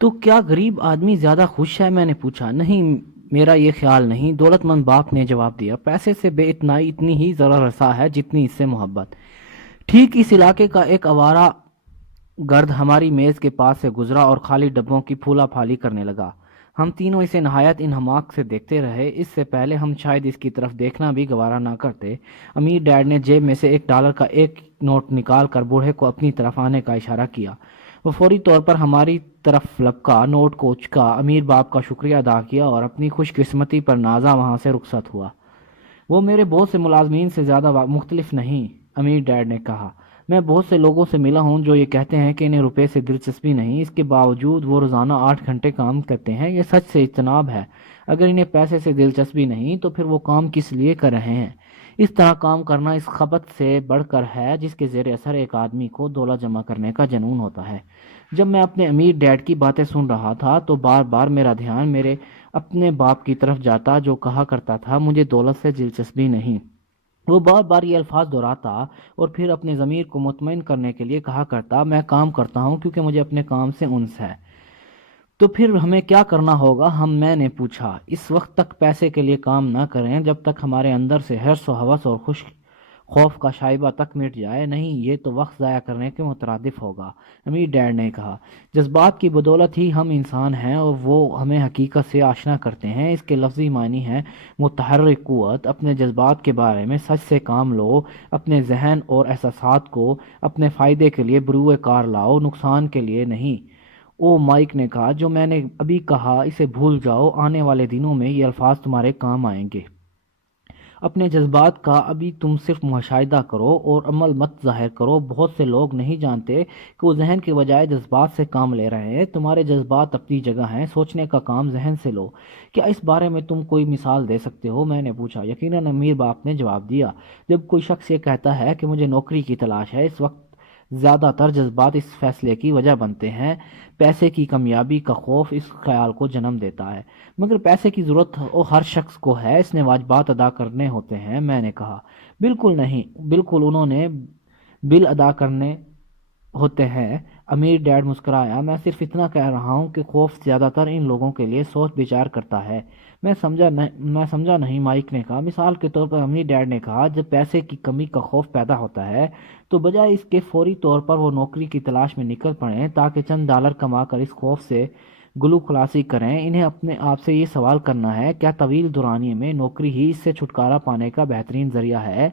تو کیا غریب آدمی زیادہ خوش ہے؟ میں نے پوچھا۔ نہیں، میرا یہ خیال نہیں، دولت مند باپ نے جواب دیا۔ پیسے سے بے اتنائی اتنی ہی ضرر رسا ہے جتنی اس سے محبت۔ ٹھیک اس علاقے کا ایک آوارہ گرد ہماری میز کے پاس سے گزرا اور خالی ڈبوں کی پھولا پھالی کرنے لگا۔ ہم تینوں اسے نہایت انہماک سے دیکھتے رہے۔ اس سے پہلے ہم شاید اس کی طرف دیکھنا بھی گوارا نہ کرتے۔ امیر ڈیڈ نے جیب میں سے $1 کا ایک نوٹ نکال کر بوڑھے کو اپنی طرف آنے کا اشارہ کیا۔ وہ فوری طور پر ہماری طرف لپکا، نوٹ کو اچکا، امیر باپ کا شکریہ ادا کیا اور اپنی خوش قسمتی پر نازا وہاں سے رخصت ہوا۔ وہ میرے بہت سے ملازمین سے زیادہ مختلف نہیں، امیر ڈیڈ نے کہا۔ میں بہت سے لوگوں سے ملا ہوں جو یہ کہتے ہیں کہ انہیں روپے سے دلچسپی نہیں، اس کے باوجود وہ روزانہ 8 گھنٹے کام کرتے ہیں۔ یہ سچ سے اجتناب ہے۔ اگر انہیں پیسے سے دلچسپی نہیں تو پھر وہ کام کس لیے کر رہے ہیں؟ اس طرح کام کرنا اس خبت سے بڑھ کر ہے جس کے زیر اثر ایک آدمی کو دولت جمع کرنے کا جنون ہوتا ہے۔ جب میں اپنے امیر ڈیڈ کی باتیں سن رہا تھا تو بار بار میرا دھیان میرے اپنے باپ کی طرف جاتا، جو کہا کرتا تھا مجھے دولت سے دلچسپی نہیں۔ وہ بار بار یہ الفاظ دہراتا اور پھر اپنے ضمیر کو مطمئن کرنے کے لیے کہا کرتا، میں کام کرتا ہوں کیونکہ مجھے اپنے کام سے انس ہے۔ تو پھر ہمیں کیا کرنا ہوگا؟ میں نے پوچھا۔ اس وقت تک پیسے کے لیے کام نہ کریں جب تک ہمارے اندر سے حرص و ہوس اور خوف کا شائبہ تک مٹ جائے۔ نہیں، یہ تو وقت ضائع کرنے کے مترادف ہوگا، امیر ڈیڈ نے کہا۔ جذبات کی بدولت ہی ہم انسان ہیں اور وہ ہمیں حقیقت سے آشنا کرتے ہیں۔ اس کے لفظی معنی ہے متحرک قوت۔ اپنے جذبات کے بارے میں سچ سے کام لو، اپنے ذہن اور احساسات کو اپنے فائدے کے لیے بروئے کار لاؤ، نقصان کے لیے نہیں۔ او مائک نے کہا، جو میں نے ابھی کہا اسے بھول جاؤ، آنے والے دنوں میں یہ الفاظ تمہارے کام آئیں گے۔ اپنے جذبات کا ابھی تم صرف مشاہدہ کرو اور عمل مت ظاہر کرو۔ بہت سے لوگ نہیں جانتے کہ وہ ذہن کے بجائے جذبات سے کام لے رہے ہیں۔ تمہارے جذبات اپنی جگہ ہیں، سوچنے کا کام ذہن سے لو۔ کیا اس بارے میں تم کوئی مثال دے سکتے ہو؟ میں نے پوچھا۔ یقیناً، امیر باپ نے جواب دیا۔ جب کوئی شخص یہ کہتا ہے کہ مجھے نوکری کی تلاش ہے، اس وقت زیادہ تر جذبات اس فیصلے کی وجہ بنتے ہیں۔ پیسے کی کامیابی کا خوف اس خیال کو جنم دیتا ہے۔ مگر پیسے کی ضرورت ہر شخص کو ہے، اس نے واجبات ادا کرنے ہوتے ہیں، میں نے کہا۔ بالکل نہیں، بالکل انہوں نے بل ادا کرنے ہوتے ہیں، امیر ڈیڈ مسکرایا۔ میں صرف اتنا کہہ رہا ہوں کہ خوف زیادہ تر ان لوگوں کے لیے سوچ بچار کرتا ہے۔ میں سمجھا نہیں، مائک نے کہا۔ مثال کے طور پر، امیر ڈیڈ نے کہا، جب پیسے کی کمی کا خوف پیدا ہوتا ہے تو بجائے اس کے فوری طور پر وہ نوکری کی تلاش میں نکل پڑیں تاکہ چند ڈالر کما کر اس خوف سے گلو خلاصی کریں، انہیں اپنے آپ سے یہ سوال کرنا ہے، کیا طویل دورانیے میں نوکری ہی اس سے چھٹکارا پانے کا بہترین ذریعہ ہے؟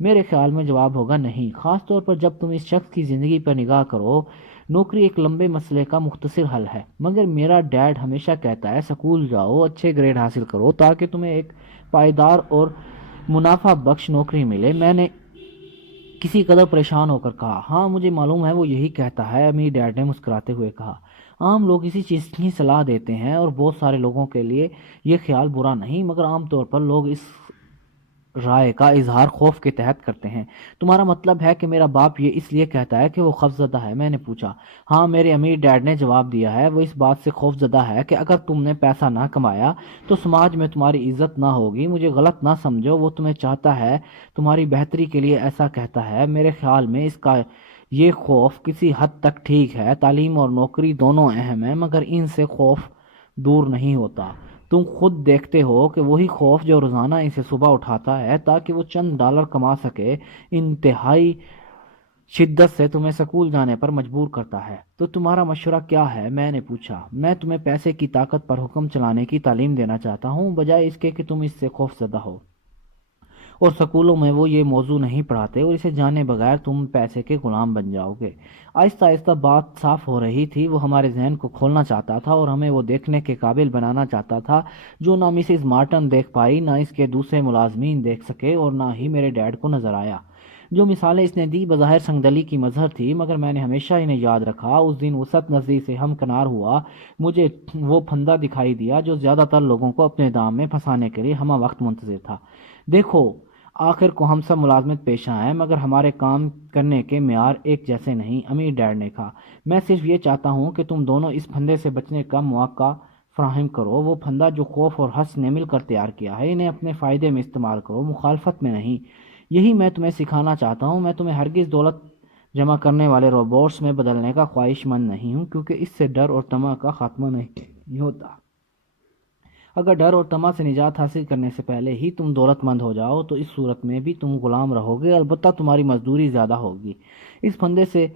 میرے خیال میں جواب ہوگا نہیں، خاص طور پر جب تم اس شخص کی زندگی پر نگاہ کرو۔ نوکری ایک لمبے مسئلے کا مختصر حل ہے، مگر میرا ڈیڈ ہمیشہ کہتا ہے سکول جاؤ، اچھے گریڈ حاصل کرو تاکہ تمہیں ایک پائیدار اور منافع بخش نوکری ملے۔ میں نے کسی قدر پریشان ہو کر کہا، ہاں مجھے معلوم ہے وہ یہی کہتا ہے، امیر ڈیڈ نے مسکراتے ہوئے کہا۔ عام لوگ اسی چیز کی صلاح دیتے ہیں اور بہت سارے لوگوں کے لیے یہ خیال برا نہیں، مگر عام طور پر لوگ اس رائے کا اظہار خوف کے تحت کرتے ہیں۔ تمہارا مطلب ہے کہ میرا باپ یہ اس لیے کہتا ہے کہ وہ خوف زدہ ہے؟ میں نے پوچھا۔ ہاں، میرے امیر ڈیڈ نے جواب دیا ہے، وہ اس بات سے خوف زدہ ہے کہ اگر تم نے پیسہ نہ کمایا تو سماج میں تمہاری عزت نہ ہوگی۔ مجھے غلط نہ سمجھو، وہ تمہیں چاہتا ہے، تمہاری بہتری کے لیے ایسا کہتا ہے۔ میرے خیال میں اس کا یہ خوف کسی حد تک ٹھیک ہے۔ تعلیم اور نوکری دونوں اہم ہیں، مگر ان سے خوف دور نہیں ہوتا۔ تم خود دیکھتے ہو کہ وہی خوف جو روزانہ اسے صبح اٹھاتا ہے تاکہ وہ چند ڈالر کما سکے، انتہائی شدت سے تمہیں سکول جانے پر مجبور کرتا ہے۔ تو تمہارا مشورہ کیا ہے؟ میں نے پوچھا۔ میں تمہیں پیسے کی طاقت پر حکم چلانے کی تعلیم دینا چاہتا ہوں، بجائے اس کے کہ تم اس سے خوف زدہ ہو۔ اور سکولوں میں وہ یہ موضوع نہیں پڑھاتے اور اسے جانے بغیر تم پیسے کے غلام بن جاؤ گے۔ آہستہ آہستہ بات صاف ہو رہی تھی۔ وہ ہمارے ذہن کو کھولنا چاہتا تھا اور ہمیں وہ دیکھنے کے قابل بنانا چاہتا تھا جو نہ مسز مارٹن دیکھ پائی، نہ اس کے دوسرے ملازمین دیکھ سکے اور نہ ہی میرے ڈیڈ کو نظر آیا۔ جو مثالیں اس نے دی بظاہر سنگدلی کی مظہر تھی، مگر میں نے ہمیشہ انہیں یاد رکھا۔ اس دن وسعت نظری سے ہمکنار ہوا، مجھے وہ پھندا دکھائی دیا جو زیادہ تر لوگوں کو اپنے دام میں پھنسانے کے لیے ہمہ وقت منتظر تھا۔ دیکھو، آخر کو ہم سب ملازمت پیشہ ہیں، مگر ہمارے کام کرنے کے معیار ایک جیسے نہیں، امیر ڈیڈ نے کہا۔ میں صرف یہ چاہتا ہوں کہ تم دونوں اس پھندے سے بچنے کا مواقع فراہم کرو۔ وہ پھندا جو خوف اور حس نے مل کر تیار کیا ہے، انہیں اپنے فائدے میں استعمال کرو، مخالفت میں نہیں۔ یہی میں تمہیں سکھانا چاہتا ہوں۔ میں تمہیں ہرگز دولت جمع کرنے والے روبوٹس میں بدلنے کا خواہش مند نہیں ہوں، کیونکہ اس سے ڈر اور طمع کا خاتمہ نہیں ہوتا۔ اگر ڈر اور طمع سے نجات حاصل کرنے سے پہلے ہی تم دولت مند ہو جاؤ تو اس صورت میں بھی تم غلام رہو گے، البتہ تمہاری مزدوری زیادہ ہوگی۔ اس پھندے سے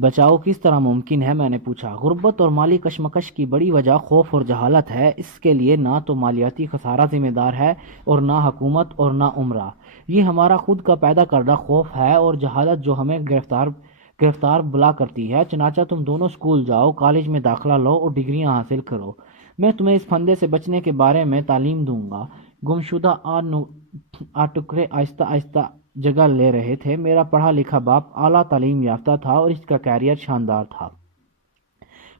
بچاؤ کس طرح ممکن ہے؟ میں نے پوچھا۔ غربت اور مالی کشمکش کی بڑی وجہ خوف اور جہالت ہے۔ اس کے لیے نہ تو مالیاتی خسارہ ذمہ دار ہے اور نہ حکومت اور نہ عمرہ۔ یہ ہمارا خود کا پیدا کردہ خوف ہے اور جہالت جو ہمیں گرفتار بلا کرتی ہے۔ چنانچہ تم دونوں اسکول جاؤ، کالج میں داخلہ لو اور ڈگریاں حاصل کرو۔ میں تمہیں اس پھندے سے بچنے کے بارے میں تعلیم دوں گا۔ گمشدہ ٹکڑے آہستہ آہستہ جگہ لے رہے تھے۔ میرا پڑھا لکھا باپ اعلیٰ تعلیم یافتہ تھا اور اس کا کیریئر شاندار تھا،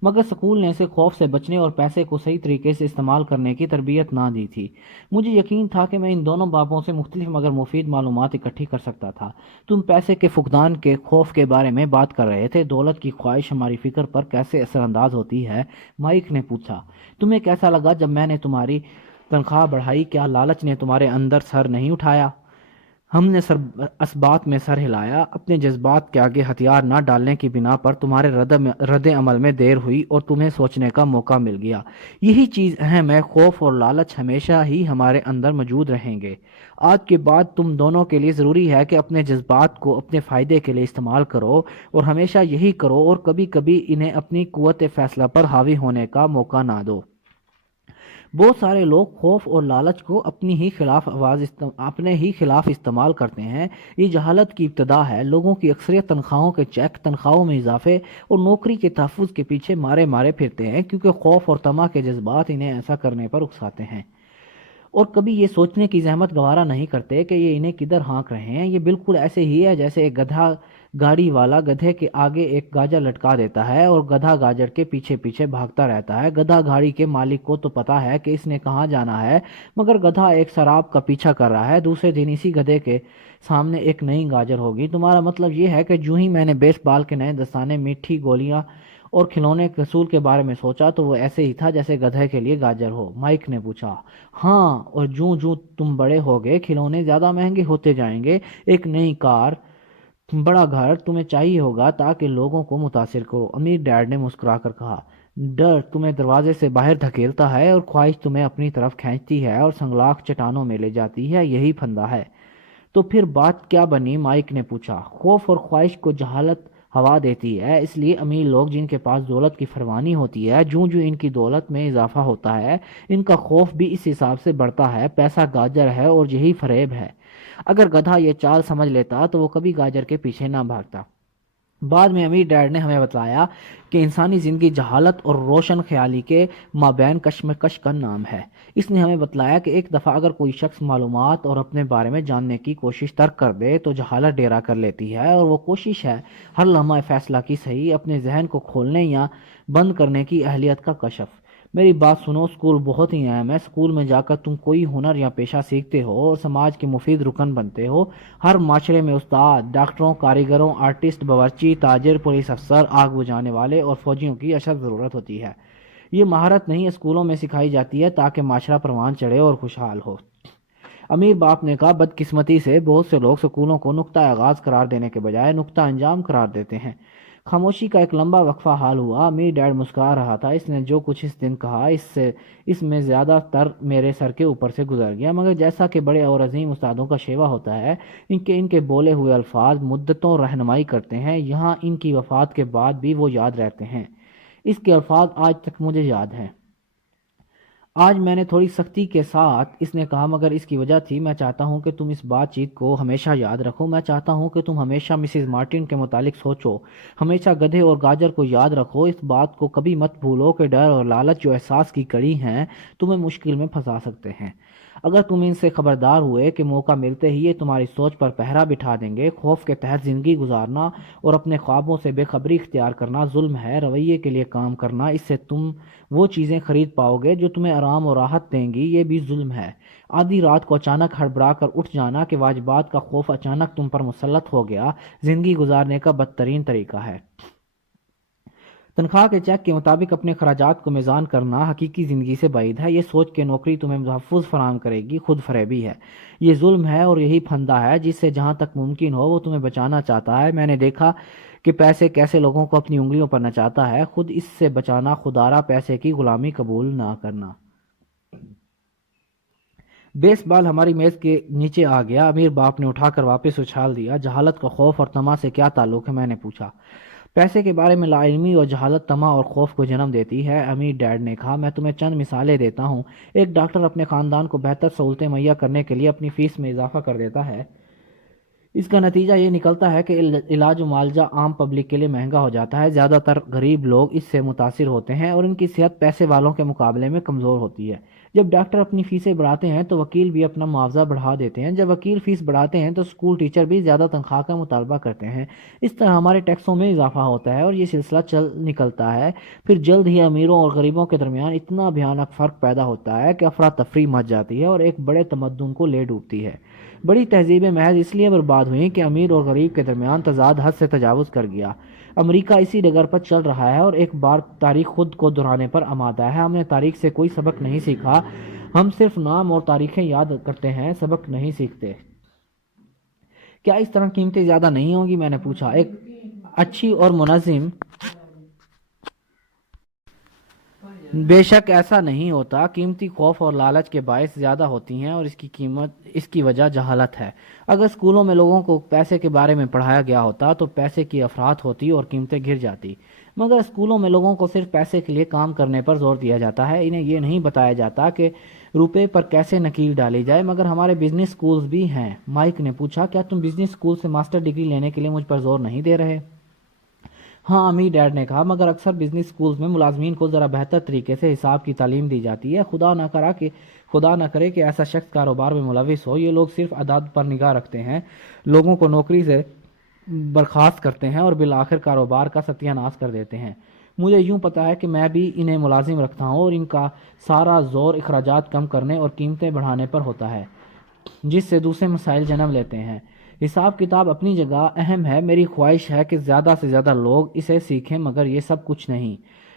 مگر سکول نے اسے خوف سے بچنے اور پیسے کو صحیح طریقے سے استعمال کرنے کی تربیت نہ دی تھی۔ مجھے یقین تھا کہ میں ان دونوں باپوں سے مختلف مگر مفید معلومات اکٹھی کر سکتا تھا۔ تم پیسے کے فقدان کے خوف کے بارے میں بات کر رہے تھے، دولت کی خواہش ہماری فکر پر کیسے اثر انداز ہوتی ہے؟ مائک نے پوچھا۔ تمہیں کیسا لگا جب میں نے تمہاری تنخواہ بڑھائی؟ کیا لالچ نے تمہارے اندر سر نہیں اٹھایا؟ ہم نے اسبات میں سر ہلایا۔ اپنے جذبات کے آگے ہتھیار نہ ڈالنے کی بنا پر تمہارے رد عمل میں دیر ہوئی اور تمہیں سوچنے کا موقع مل گیا۔ یہی چیز اہم ہے۔ خوف اور لالچ ہمیشہ ہی ہمارے اندر موجود رہیں گے۔ آج کے بعد تم دونوں کے لیے ضروری ہے کہ اپنے جذبات کو اپنے فائدے کے لیے استعمال کرو اور ہمیشہ یہی کرو اور کبھی کبھی انہیں اپنی قوت فیصلہ پر حاوی ہونے کا موقع نہ دو۔ بہت سارے لوگ خوف اور لالچ کو اپنے ہی خلاف استعمال کرتے ہیں۔ یہ جہالت کی ابتدا ہے۔ لوگوں کی اکثریت تنخواہوں کے چیک، تنخواہوں میں اضافے اور نوکری کے تحفظ کے پیچھے مارے پھرتے ہیں، کیونکہ خوف اور طمع کے جذبات انہیں ایسا کرنے پر اکساتے ہیں، اور کبھی یہ سوچنے کی زحمت گوارا نہیں کرتے کہ یہ انہیں کدھر ہانک رہے ہیں۔ یہ بالکل ایسے ہی ہے جیسے ایک گدھا گاڑی والا گدھے کے آگے ایک گاجر لٹکا دیتا ہے اور گدھا گاجر کے پیچھے پیچھے بھاگتا رہتا ہے۔ گدھا گاڑی کے مالک کو تو پتا ہے کہ اس نے کہاں جانا ہے، مگر گدھا ایک سراب کا پیچھا کر رہا ہے۔ دوسرے دن اسی گدھے کے سامنے ایک نئی گاجر ہوگی۔ تمہارا مطلب یہ ہے کہ جو ہی میں نے بیس بال کے نئے دستانے، میٹھی گولیاں اور کھلونے کے حصول کے بارے میں سوچا تو وہ ایسے ہی تھا جیسے گدھے کے لیے گاجر ہو؟ مائک نے پوچھا۔ ہاں، اور جوں تم بڑے ہوگے کھلونے زیادہ مہنگے ہوتے جائیں گے، ایک نئی کار، بڑا گھر تمہیں چاہیے ہوگا تاکہ لوگوں کو متاثر کرو۔ امیر ڈیڈ نے مسکرا کر کہا۔ ڈر تمہیں دروازے سے باہر دھکیلتا ہے اور خواہش تمہیں اپنی طرف کھینچتی ہے اور سنگلاخ چٹانوں میں لے جاتی ہے، یہی پھندا ہے۔ تو پھر بات کیا بنی؟ مائک نے پوچھا۔ خوف اور خواہش کو جہالت ہوا دیتی ہے، اس لیے امیر لوگ جن کے پاس دولت کی فراوانی ہوتی ہے، جو ان کی دولت میں اضافہ ہوتا ہے، ان کا خوف بھی اس حساب سے بڑھتا ہے۔ پیسہ گاجر ہے اور یہی فریب ہے۔ اگر گدھا یہ چال سمجھ لیتا تو وہ کبھی گاجر کے پیچھے نہ بھاگتا۔ بعد میں امیر ڈیڈ نے ہمیں بتلایا کہ انسانی زندگی جہالت اور روشن خیالی کے مابین کشمکش کا نام ہے۔ اس نے ہمیں بتلایا کہ ایک دفعہ اگر کوئی شخص معلومات اور اپنے بارے میں جاننے کی کوشش ترک کر دے تو جہالت ڈیرا کر لیتی ہے، اور وہ کوشش ہے ہر لمحہ فیصلہ کی صحیح، اپنے ذہن کو کھولنے یا بند کرنے کی اہلیت کا کشف۔ میری بات سنو، اسکول بہت ہی اہم ہے۔ اسکول میں جا کر تم کوئی ہنر یا پیشہ سیکھتے ہو اور سماج کے مفید رکن بنتے ہو۔ ہر معاشرے میں استاد، ڈاکٹروں، کاریگروں، آرٹسٹ، باورچی، تاجر، پولیس افسر، آگ بجھانے والے اور فوجیوں کی اشد ضرورت ہوتی ہے۔ یہ مہارت نہیں اسکولوں میں سکھائی جاتی ہے تاکہ معاشرہ پروان چڑھے اور خوشحال ہو۔ امیر باپ نے کہا۔ بدقسمتی سے بہت سے لوگ اسکولوں کو نقطہ آغاز قرار دینے کے بجائے نقطہ انجام قرار دیتے ہیں۔ خاموشی کا ایک لمبا وقفہ حال ہوا۔ امیر ڈیڈ مسکرا رہا تھا۔ اس نے جو کچھ اس دن کہا اس میں زیادہ تر میرے سر کے اوپر سے گزر گیا، مگر جیسا کہ بڑے اور عظیم استادوں کا شیوا ہوتا ہے، ان کے بولے ہوئے الفاظ مدتوں رہنمائی کرتے ہیں، یہاں ان کی وفات کے بعد بھی وہ یاد رہتے ہیں۔ اس کے الفاظ آج تک مجھے یاد ہیں۔ آج میں نے تھوڑی سختی کے ساتھ اس نے کہا، مگر اس کی وجہ تھی۔ میں چاہتا ہوں کہ تم اس بات چیت کو ہمیشہ یاد رکھو۔ میں چاہتا ہوں کہ تم ہمیشہ مسز مارٹن کے متعلق سوچو، ہمیشہ گدھے اور گاجر کو یاد رکھو۔ اس بات کو کبھی مت بھولو کہ ڈر اور لالچ جو احساس کی کڑی ہیں تمہیں مشکل میں پھنسا سکتے ہیں۔ اگر تم ان سے خبردار ہوئے کہ موقع ملتے ہی یہ تمہاری سوچ پر پہرا بٹھا دیں گے۔ خوف کے تحت زندگی گزارنا اور اپنے خوابوں سے بے خبری اختیار کرنا ظلم ہے۔ رویے کے لیے کام کرنا، اس سے تم وہ چیزیں خرید پاؤ گے جو تمہیں آرام اور راحت دیں گی، یہ بھی ظلم ہے۔ آدھی رات کو اچانک ہڑبڑا کر اٹھ جانا کہ واجبات کا خوف اچانک تم پر مسلط ہو گیا، زندگی گزارنے کا بدترین طریقہ ہے۔ تنخواہ کے چیک کے مطابق اپنے خراجات کو میزان کرنا حقیقی زندگی سے بعید ہے۔ یہ سوچ کہ نوکری تمہیں تحفظ فراہم کرے گی خود فریبی ہے، یہ ظلم ہے، اور یہی پھندہ ہے جس سے جہاں تک ممکن ہو وہ تمہیں بچانا چاہتا ہے۔ میں نے دیکھا کہ پیسے کیسے لوگوں کو اپنی انگلیوں پر نچاتا ہے، خود اس سے بچانا، خدارا پیسے کی غلامی قبول نہ کرنا۔ بیس بال ہماری میز کے نیچے آ گیا۔ امیر باپ نے اٹھا کر واپس اچھال دیا۔ جہالت کا خوف اور طمع سے کیا تعلق ہے؟ میں نے پوچھا۔ پیسے کے بارے میں لا علمی اور جہالت طمع اور خوف کو جنم دیتی ہے، امیر ڈیڈ نے کہا۔ میں تمہیں چند مثالیں دیتا ہوں۔ ایک ڈاکٹر اپنے خاندان کو بہتر سہولتیں مہیا کرنے کے لیے اپنی فیس میں اضافہ کر دیتا ہے۔ اس کا نتیجہ یہ نکلتا ہے کہ علاج و معالجہ عام پبلک کے لیے مہنگا ہو جاتا ہے۔ زیادہ تر غریب لوگ اس سے متاثر ہوتے ہیں اور ان کی صحت پیسے والوں کے مقابلے میں کمزور ہوتی ہے۔ جب ڈاکٹر اپنی فیسیں بڑھاتے ہیں تو وکیل بھی اپنا معاوضہ بڑھا دیتے ہیں۔ جب وکیل فیس بڑھاتے ہیں تو اسکول ٹیچر بھی زیادہ تنخواہ کا مطالبہ کرتے ہیں۔ اس طرح ہمارے ٹیکسوں میں اضافہ ہوتا ہے اور یہ سلسلہ چل نکلتا ہے۔ پھر جلد ہی امیروں اور غریبوں کے درمیان اتنا بھیانک فرق پیدا ہوتا ہے کہ افراتفری مچ جاتی ہے اور ایک بڑے تمدن کو لے ڈوبتی ہے۔ بڑی تہذیبیں محض اس لیے برباد ہوئیں کہ امیر اور غریب کے درمیان تضاد حد سے تجاوز کر گیا۔ امریکہ اسی ڈگر پر چل رہا ہے اور ایک بار تاریخ خود کو دہرانے پر آمادہ ہے۔ ہم نے تاریخ سے کوئی سبق نہیں سیکھا، ہم صرف نام اور تاریخیں یاد کرتے ہیں، سبق نہیں سیکھتے۔ کیا اس طرح قیمتیں زیادہ نہیں ہوں گی؟ میں نے پوچھا۔ ایک اچھی اور منظم بے شک ایسا نہیں ہوتا۔ قیمتی خوف اور لالچ کے باعث زیادہ ہوتی ہیں اور اس کی وجہ جہالت ہے۔ اگر اسکولوں میں لوگوں کو پیسے کے بارے میں پڑھایا گیا ہوتا تو پیسے کی افراط ہوتی اور قیمتیں گر جاتی، مگر اسکولوں میں لوگوں کو صرف پیسے کے لیے کام کرنے پر زور دیا جاتا ہے۔ انہیں یہ نہیں بتایا جاتا کہ روپے پر کیسے نکیل ڈالی جائے۔ مگر ہمارے بزنس سکولز بھی ہیں۔ مائک نے پوچھا۔ کیا تم بزنس سکول سے ماسٹر ڈگری لینے کے لیے مجھ پر زور نہیں دے رہے؟ ہاں، امیر ڈیڈ نے کہا، مگر اکثر بزنس سکولز میں ملازمین کو ذرا بہتر طریقے سے حساب کی تعلیم دی جاتی ہے۔ خدا نہ کرے کہ ایسا شخص کاروبار میں ملوث ہو۔ یہ لوگ صرف اعداد پر نگاہ رکھتے ہیں، لوگوں کو نوکری سے برخاست کرتے ہیں اور بالآخر کاروبار کا ستیہ ناش کر دیتے ہیں۔ مجھے یوں پتا ہے کہ میں بھی انہیں ملازم رکھتا ہوں اور ان کا سارا زور اخراجات کم کرنے اور قیمتیں بڑھانے پر ہوتا ہے، جس سے دوسرے مسائل جنم لیتے ہیں۔ حساب کتاب اپنی جگہ اہم ہے، میری خواہش ہے کہ زیادہ سے زیادہ لوگ اسے سیکھیں، مگر یہ سب کچھ نہیں۔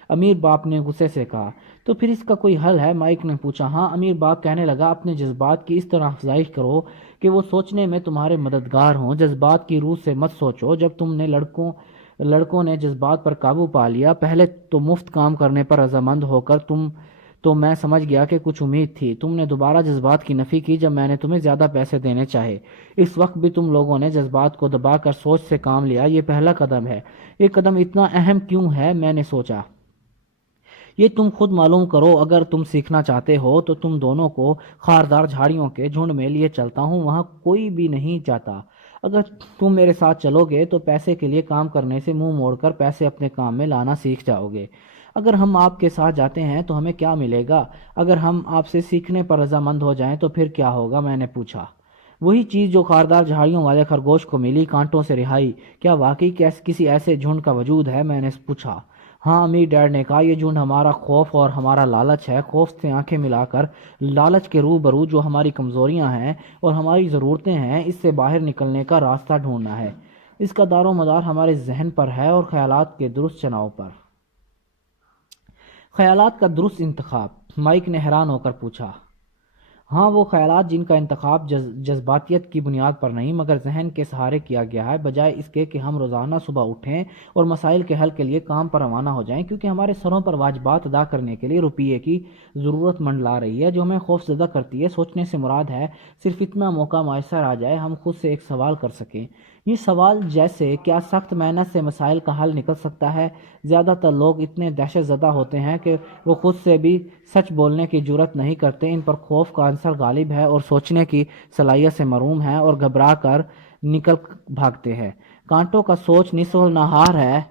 امیر باپ نے غصے سے کہا۔ تو پھر اس کا کوئی حل ہے؟ مائک نے پوچھا۔ ہاں، امیر باپ کہنے لگا، اپنے جذبات کی اس طرح افزائش کرو کہ وہ سوچنے میں تمہارے مددگار ہوں۔ جذبات کی روح سے مت سوچو۔ جب تم نے لڑکوں نے جذبات پر قابو پا لیا، پہلے تو مفت کام کرنے پر رضامند ہو کر تو میں سمجھ گیا کہ کچھ امید تھی۔ تم نے دوبارہ جذبات کی نفی کی جب میں نے تمہیں زیادہ پیسے دینے چاہے۔ اس وقت بھی تم لوگوں نے جذبات کو دبا کر سوچ سے کام لیا۔ یہ پہلا قدم ہے۔ یہ قدم اتنا اہم کیوں ہے؟ میں نے سوچا۔ یہ تم خود معلوم کرو۔ اگر تم سیکھنا چاہتے ہو تو تم دونوں کو خاردار جھاڑیوں کے جھنڈ میں لیے چلتا ہوں، وہاں کوئی بھی نہیں جاتا۔ اگر تم میرے ساتھ چلو گے تو پیسے کے لیے کام کرنے سے منہ موڑ کر پیسے اپنے کام میں لانا سیکھ جاؤ گے۔ اگر ہم آپ کے ساتھ جاتے ہیں تو ہمیں کیا ملے گا؟ اگر ہم آپ سے سیکھنے پر رضامند ہو جائیں تو پھر کیا ہوگا؟ میں نے پوچھا۔ وہی چیز جو خاردار جھاڑیوں والے خرگوش کو ملی، کانٹوں سے رہائی۔ کیا واقعی کسی ایسے جھنڈ کا وجود ہے؟ میں نے پوچھا۔ ہاں، امیر ڈیڈ نے کہا، یہ جھنڈ ہمارا خوف اور ہمارا لالچ ہے۔ خوف سے آنکھیں ملا کر لالچ کے روبرو جو ہماری کمزوریاں ہیں اور ہماری ضرورتیں ہیں، اس سے باہر نکلنے کا راستہ ڈھونڈنا ہے۔ اس کا دار و مدار ہمارے ذہن پر ہے اور خیالات کے درست چناؤ پر۔ خیالات کا درست انتخاب؟ مائک نے حیران ہو کر پوچھا۔ ہاں، وہ خیالات جن کا انتخاب جذباتیت کی بنیاد پر نہیں مگر ذہن کے سہارے کیا گیا ہے، بجائے اس کے کہ ہم روزانہ صبح اٹھیں اور مسائل کے حل کے لیے کام پر روانہ ہو جائیں، کیونکہ ہمارے سروں پر واجبات ادا کرنے کے لیے روپیے کی ضرورت منڈلا رہی ہے جو ہمیں خوف زدہ کرتی ہے۔ سوچنے سے مراد ہے صرف اتنا موقع میسر آ جائے ہم خود سے ایک سوال کر سکیں۔ یہ سوال جیسے کیا سخت محنت سے مسائل کا حل نکل سکتا ہے؟ زیادہ تر لوگ اتنے دہشت زدہ ہوتے ہیں کہ وہ خود سے بھی سچ بولنے کی جرات نہیں کرتے۔ ان پر خوف کا عنصر غالب ہے اور سوچنے کی صلاحیت سے محروم ہیں اور گھبرا کر نکل بھاگتے ہیں۔ کانٹوں کا سوچ نصف النہار ہے۔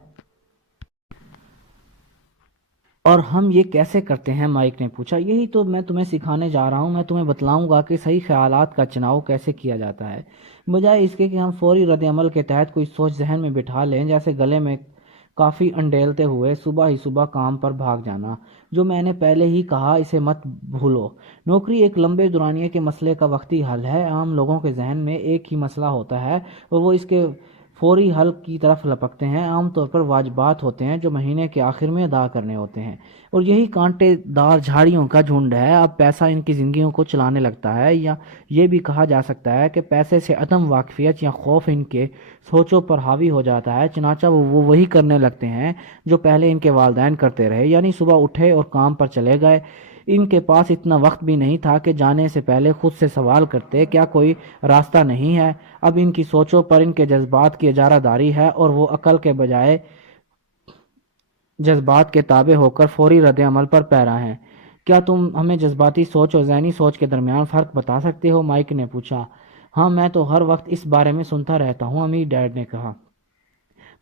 اور ہم یہ کیسے کرتے ہیں؟ مائک نے پوچھا۔ یہی تو میں تمہیں سکھانے جا رہا ہوں۔ میں تمہیں بتلاؤں گا کہ صحیح خیالات کا چناؤ کیسے کیا جاتا ہے، بجائے اس کے کہ ہم فوری رد عمل کے تحت کوئی سوچ ذہن میں بٹھا لیں، جیسے گلے میں کافی انڈیلتے ہوئے صبح ہی صبح کام پر بھاگ جانا۔ جو میں نے پہلے ہی کہا، اسے مت بھولو۔ نوکری ایک لمبے دورانیے کے مسئلے کا وقتی حل ہے۔ عام لوگوں کے ذہن میں ایک ہی مسئلہ ہوتا ہے اور وہ اس کے فوری حل کی طرف لپکتے ہیں۔ عام طور پر واجبات ہوتے ہیں جو مہینے کے آخر میں ادا کرنے ہوتے ہیں، اور یہی کانٹے دار جھاڑیوں کا جھنڈ ہے۔ اب پیسہ ان کی زندگیوں کو چلانے لگتا ہے، یا یہ بھی کہا جا سکتا ہے کہ پیسے سے عدم واقفیت یا خوف ان کے سوچوں پر حاوی ہو جاتا ہے، چنانچہ وہ وہی کرنے لگتے ہیں جو پہلے ان کے والدین کرتے رہے، یعنی صبح اٹھے اور کام پر چلے گئے۔ ان کے پاس اتنا وقت بھی نہیں تھا کہ جانے سے پہلے خود سے سوال کرتے کیا کوئی راستہ نہیں ہے۔ اب ان کی سوچوں پر ان کے جذبات کی اجارہ داری ہے، اور وہ عقل کے بجائے جذبات کے تابع ہو کر فوری رد عمل پر پیرا ہیں۔ کیا تم ہمیں جذباتی سوچ اور ذہنی سوچ کے درمیان فرق بتا سکتے ہو؟ مائک نے پوچھا۔ ہاں، میں تو ہر وقت اس بارے میں سنتا رہتا ہوں، امیر ڈیڈ نے کہا۔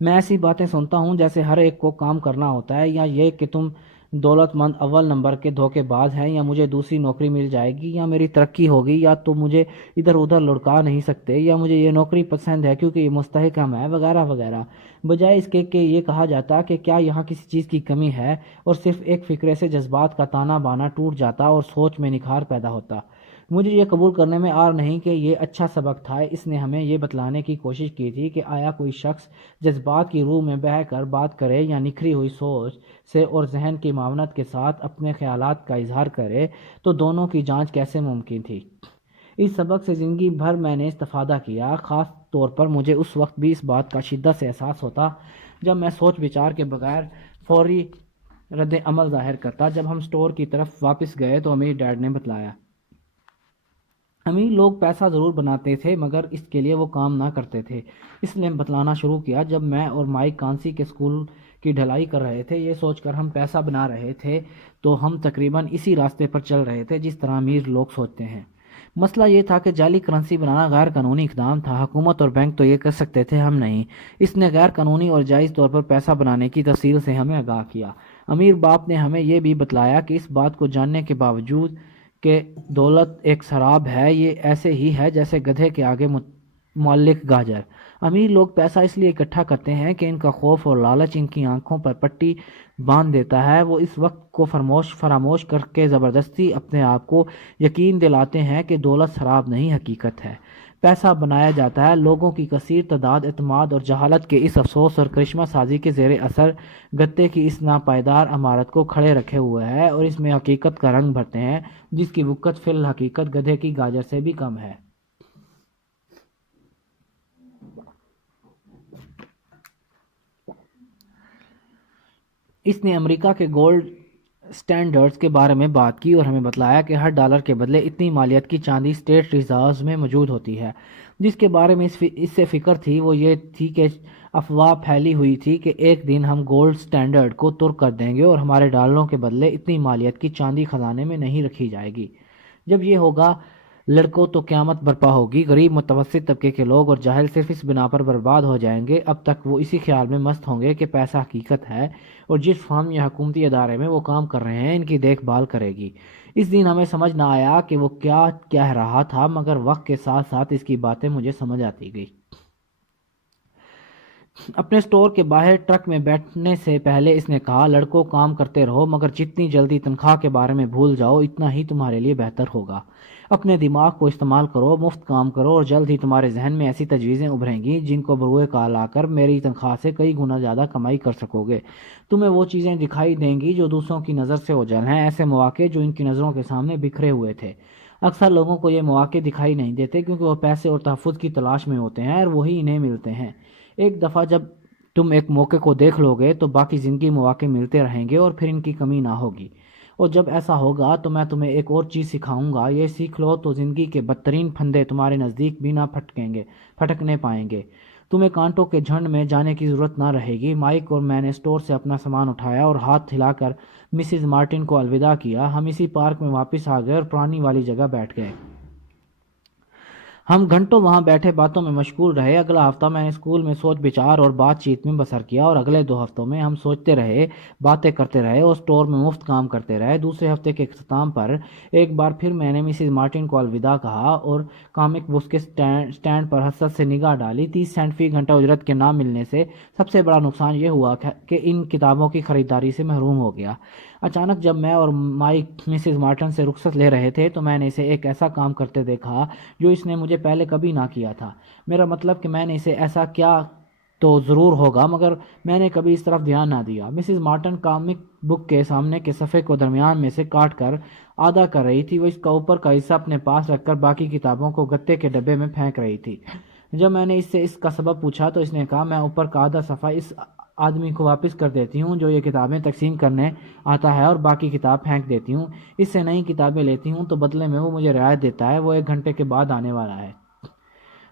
میں ایسی باتیں سنتا ہوں جیسے ہر ایک کو کام کرنا ہوتا ہے، یا یہ کہ تم دولت مند اول نمبر کے دھوکے باز ہیں، یا مجھے دوسری نوکری مل جائے گی، یا میری ترقی ہوگی، یا تم مجھے ادھر ادھر لڑکا نہیں سکتے، یا مجھے یہ نوکری پسند ہے کیونکہ یہ مستحکم ہے، وغیرہ وغیرہ، بجائے اس کے کہ یہ کہا جاتا کہ کیا یہاں کسی چیز کی کمی ہے، اور صرف ایک فکرے سے جذبات کا تانا بانا ٹوٹ جاتا اور سوچ میں نکھار پیدا ہوتا۔ مجھے یہ قبول کرنے میں آر نہیں کہ یہ اچھا سبق تھا۔ اس نے ہمیں یہ بتلانے کی کوشش کی تھی کہ آیا کوئی شخص جذبات کی روح میں بہہ کر بات کرے، یا نکھری ہوئی سوچ سے اور ذہن کی معاونت کے ساتھ اپنے خیالات کا اظہار کرے، تو دونوں کی جانچ کیسے ممکن تھی۔ اس سبق سے زندگی بھر میں نے استفادہ کیا۔ خاص طور پر مجھے اس وقت بھی اس بات کا شدت سے احساس ہوتا جب میں سوچ بچار کے بغیر فوری رد عمل ظاہر کرتا۔ جب ہم سٹور کی طرف واپس گئے تو امیر ڈیڈ نے بتلایا، امیر لوگ پیسہ ضرور بناتے تھے مگر اس کے لیے وہ کام نہ کرتے تھے۔ اس نے بتلانا شروع کیا، جب میں اور مائک کانسی کے اسکول کی ڈھلائی کر رہے تھے، یہ سوچ کر ہم پیسہ بنا رہے تھے، تو ہم تقریباً اسی راستے پر چل رہے تھے جس طرح امیر لوگ سوچتے ہیں۔ مسئلہ یہ تھا کہ جعلی کرنسی بنانا غیر قانونی اقدام تھا۔ حکومت اور بینک تو یہ کر سکتے تھے، ہم نہیں۔ اس نے غیر قانونی اور جائز طور پر پیسہ بنانے کی تفصیل سے ہمیں آگاہ کیا۔ امیر باپ نے ہمیں یہ بھی بتلایا کہ اس بات کو جاننے کے باوجود کہ دولت ایک سراب ہے، یہ ایسے ہی ہے جیسے گدھے کے آگے معلق گاجر۔ امیر لوگ پیسہ اس لیے اکٹھا کرتے ہیں کہ ان کا خوف اور لالچ ان کی آنکھوں پر پٹی باندھ دیتا ہے۔ وہ اس وقت کو فراموش کر کے زبردستی اپنے آپ کو یقین دلاتے ہیں کہ دولت سراب نہیں، حقیقت ہے۔ پیسہ بنایا جاتا ہے۔ لوگوں کی کثیر تعداد اعتماد اور جہالت کے اس افسوس اور کرشمہ سازی کے زیر اثر گتے کی اس ناپائیدار عمارت کو کھڑے رکھے ہوئے ہے، اور اس میں حقیقت کا رنگ بھرتے ہیں جس کی وقت فی الحقیقت گدھے کی گاجر سے بھی کم ہے۔ اس نے امریکہ کے گولڈ سٹینڈرڈز کے بارے میں بات کی اور ہمیں بتلایا کہ ہر ڈالر کے بدلے اتنی مالیت کی چاندی اسٹیٹ ریزروز میں موجود ہوتی ہے۔ جس کے بارے میں اس سے فکر تھی وہ یہ تھی کہ افواہ پھیلی ہوئی تھی کہ ایک دن ہم گولڈ سٹینڈرڈ کو ترک کر دیں گے اور ہمارے ڈالروں کے بدلے اتنی مالیت کی چاندی خزانے میں نہیں رکھی جائے گی۔ جب یہ ہوگا لڑکوں تو قیامت برپا ہوگی۔ غریب متوسط طبقے کے لوگ اور جاہل صرف اس بنا پر برباد ہو جائیں گے۔ اب تک وہ اسی خیال میں مست ہوں گے کہ پیسہ حقیقت ہے، اور جس فرم یا حکومتی ادارے میں وہ کام کر رہے ہیں ان کی دیکھ بھال کرے گی۔ اس دن ہمیں سمجھ نہ آیا کہ وہ کیا کہہ رہا تھا، مگر وقت کے ساتھ ساتھ اس کی باتیں مجھے سمجھ آتی گئی۔ اپنے سٹور کے باہر ٹرک میں بیٹھنے سے پہلے اس نے کہا، لڑکوں کام کرتے رہو مگر جتنی جلدی تنخواہ کے بارے میں بھول جاؤ اتنا ہی تمہارے لیے بہتر ہوگا۔ اپنے دماغ کو استعمال کرو، مفت کام کرو، اور جلد ہی تمہارے ذہن میں ایسی تجویزیں ابھریں گی جن کو بروئے کال لا کر میری تنخواہ سے کئی گنا زیادہ کمائی کر سکو گے۔ تمہیں وہ چیزیں دکھائی دیں گی جو دوسروں کی نظر سے اوجھل ہیں، ایسے مواقع جو ان کی نظروں کے سامنے بکھرے ہوئے تھے۔ اکثر لوگوں کو یہ مواقع دکھائی نہیں دیتے کیونکہ وہ پیسے اور تحفظ کی تلاش میں ہوتے ہیں، اور وہی انہیں ملتے ہیں۔ ایک دفعہ جب تم ایک موقع کو دیکھ لو گے تو باقی زندگی مواقع ملتے رہیں گے اور پھر ان کی کمی نہ ہوگی۔ اور جب ایسا ہوگا تو میں تمہیں ایک اور چیز سکھاؤں گا، یہ سیکھ لو تو زندگی کے بدترین پھندے تمہارے نزدیک بھی نہ پھٹکنے پائیں گے۔ تمہیں کانٹوں کے جھنڈ میں جانے کی ضرورت نہ رہے گی۔ مائک اور میں نے سٹور سے اپنا سامان اٹھایا اور ہاتھ ہلا کر مسز مارٹن کو الوداع کیا۔ ہم اسی پارک میں واپس آ گئے اور پرانی والی جگہ بیٹھ گئے۔ ہم گھنٹوں وہاں بیٹھے باتوں میں مشغول رہے۔ اگلا ہفتہ میں نے اسکول میں سوچ بچار اور بات چیت میں بسر کیا، اور اگلے 2 ہفتوں میں ہم سوچتے رہے، باتیں کرتے رہے اور سٹور میں مفت کام کرتے رہے۔ دوسرے ہفتے کے اختتام پر ایک بار پھر میں نے مسز مارٹن کو الوداع کہا اور کامک بکس کے سٹینڈ پر حسرت سے نگاہ ڈالی۔ 30 سینٹ فی گھنٹہ اجرت کے نہ ملنے سے سب سے بڑا نقصان یہ ہوا کہ ان کتابوں کی خریداری سے محروم ہو گیا۔ اچانک جب میں اور مائک مسز مارٹن سے رخصت لے رہے تھے تو میں نے اسے ایک ایسا کام کرتے دیکھا جو اس نے مجھے پہلے کبھی نہ کیا تھا۔ میرا مطلب کہ میں نے اسے ایسا کیا تو ضرور ہوگا، مگر میں نے کبھی اس طرف دھیان نہ دیا۔ مسز مارٹن کامک بک کے سامنے کے صفحے کو درمیان میں سے کاٹ کر آدھا کر رہی تھی۔ وہ اس کا اوپر کا حصہ اپنے پاس رکھ کر باقی کتابوں کو گتے کے ڈبے میں پھینک رہی تھی۔ جب میں نے اس سے اس کا سبب پوچھا تو اس نے کہا، میں اوپر کا آدھا صفحہ اس آدمی کو واپس کر دیتی ہوں جو یہ کتابیں تقسیم کرنے آتا ہے، اور باقی کتاب پھینک دیتی ہوں۔ اس سے نئی کتابیں لیتی ہوں تو بدلے میں وہ مجھے رعایت دیتا ہے۔ وہ 1 گھنٹے کے بعد آنے والا ہے۔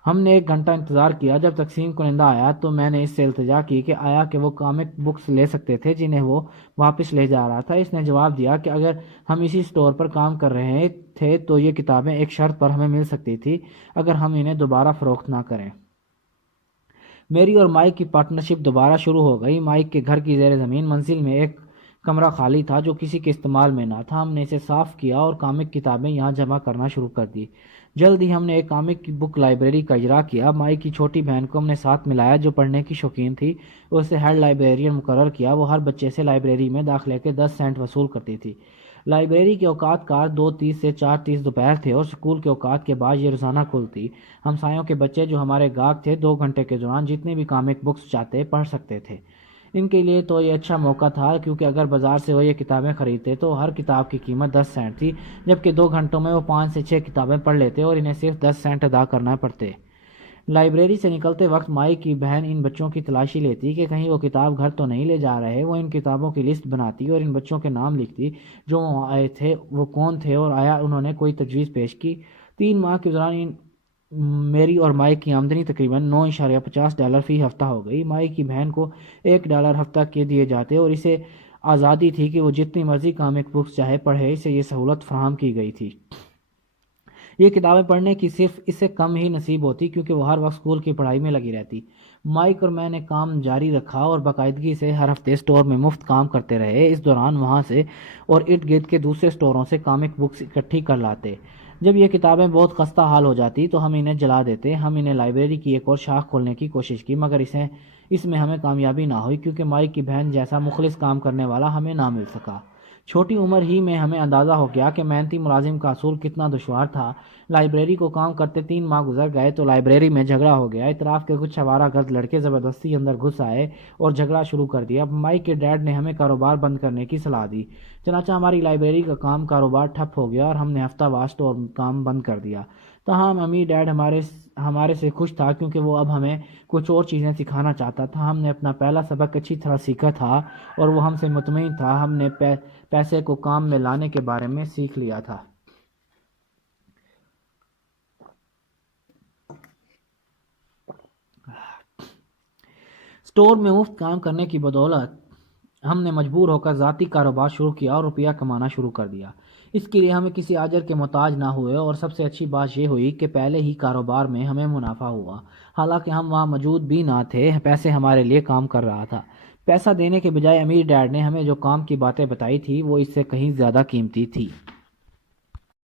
ہم نے 1 گھنٹہ انتظار کیا۔ جب تقسیم کنندہ آیا تو میں نے اس سے التجا کی کہ آیا کہ وہ کامک بکس لے سکتے تھے جنہیں وہ واپس لے جا رہا تھا۔ اس نے جواب دیا کہ اگر ہم اسی اسٹور پر کام کر رہے تھے تو یہ کتابیں ایک شرط پر ہمیں مل سکتی تھی، اگر ہم انہیں دوبارہ فروخت نہ کریں۔ میری اور مائک کی پارٹنرشپ دوبارہ شروع ہو گئی۔ مائک کے گھر کی زیر زمین منزل میں ایک کمرہ خالی تھا جو کسی کے استعمال میں نہ تھا۔ ہم نے اسے صاف کیا اور کامک کتابیں یہاں جمع کرنا شروع کر دی۔ جلد ہی ہم نے ایک کامک کی بک لائبریری کا اجرا کیا۔ مائک کی چھوٹی بہن کو ہم نے ساتھ ملایا جو پڑھنے کی شوقین تھی، اسے ہیڈ لائبریرین مقرر کیا۔ وہ ہر بچے سے لائبریری میں داخلے کے 10 سینٹ وصول کرتی تھی۔ لائبریری کے اوقات کار 2:30 سے 4:30 دوپہر تھے اور اسکول کے اوقات کے بعد یہ روزانہ کھلتی۔ ہمسایوں کے بچے جو ہمارے گاہک تھے 2 گھنٹے کے دوران جتنی بھی کامک بکس چاہتے پڑھ سکتے تھے۔ ان کے لیے تو یہ اچھا موقع تھا کیونکہ اگر بازار سے وہ یہ کتابیں خریدتے تو ہر کتاب کی قیمت 10 سینٹ تھی، جبکہ 2 گھنٹوں میں وہ 5 سے 6 کتابیں پڑھ لیتے اور انہیں صرف 10 سینٹ ادا کرنا پڑتے۔ لائبریری سے نکلتے وقت مائی کی بہن ان بچوں کی تلاشی لیتی کہ کہیں وہ کتاب گھر تو نہیں لے جا رہے۔ وہ ان کتابوں کی لسٹ بناتی اور ان بچوں کے نام لکھتی جو وہاں آئے تھے، وہ کون تھے اور آیا انہوں نے کوئی تجویز پیش کی۔ 3 ماہ کے دوران میری اور مائک کی آمدنی تقریباً $9.50 فی ہفتہ ہو گئی۔ مائک کی بہن کو $1 ہفتہ کے دیے جاتے اور اسے آزادی تھی کہ وہ جتنی مرضی کامک بکس چاہے پڑھے، اسے یہ سہولت فراہم کی گئی تھی۔ یہ کتابیں پڑھنے کی صرف اس سے کم ہی نصیب ہوتی کیونکہ وہ ہر وقت اسکول کی پڑھائی میں لگی رہتی۔ مائک اور میں نے کام جاری رکھا اور باقاعدگی سے ہر ہفتے اسٹور میں مفت کام کرتے رہے۔ اس دوران وہاں سے اور ارد گرد کے دوسرے اسٹوروں سے کامک بکس اکٹھی کر لاتے۔ جب یہ کتابیں بہت خستہ حال ہو جاتی تو ہم انہیں جلا دیتے۔ ہم انہیں لائبریری کی ایک اور شاخ کھولنے کی کوشش کی، مگر اس میں ہمیں کامیابی نہ ہوئی کیونکہ مائک کی بہن جیسا مخلص کام کرنے والا ہمیں نہ مل سکا۔ چھوٹی عمر ہی میں ہمیں اندازہ ہو گیا کہ محنتی ملازم کا اصول کتنا دشوار تھا۔ لائبریری کو کام کرتے 3 ماہ گزر گئے تو لائبریری میں جھگڑا ہو گیا۔ اطراف کے کچھ آوارہ گرد لڑکے زبردستی اندر گھس آئے اور جھگڑا شروع کر دیا۔ مائک کے ڈیڈ نے ہمیں کاروبار بند کرنے کی صلاح دی، چنانچہ ہماری لائبریری کا کاروبار ٹھپ ہو گیا اور ہم نے ہفتہ وار اسٹور کام بند کر دیا۔ تاہم امیر ڈیڈ ہمارے سے خوش تھا کیونکہ وہ اب ہمیں کچھ اور چیزیں سکھانا چاہتا تھا۔ ہم نے اپنا پہلا سبق اچھی طرح سیکھا تھا اور وہ ہم سے مطمئن تھا۔ ہم نے پیسے کو کام میں لانے کے بارے میں سیکھ لیا تھا۔ اسٹور میں مفت کام کرنے کی بدولت ہم نے مجبور ہو کر ذاتی کاروبار شروع کیا اور روپیہ کمانا شروع کر دیا۔ اس کے لیے ہمیں کسی آجر کے محتاج نہ ہوئے اور سب سے اچھی بات یہ ہوئی کہ پہلے ہی کاروبار میں ہمیں منافع ہوا، حالانکہ ہم وہاں موجود بھی نہ تھے۔ پیسے ہمارے لیے کام کر رہا تھا۔ پیسہ دینے کے بجائے امیر ڈیڈ نے ہمیں جو کام کی باتیں بتائی تھی وہ اس سے کہیں زیادہ قیمتی تھی۔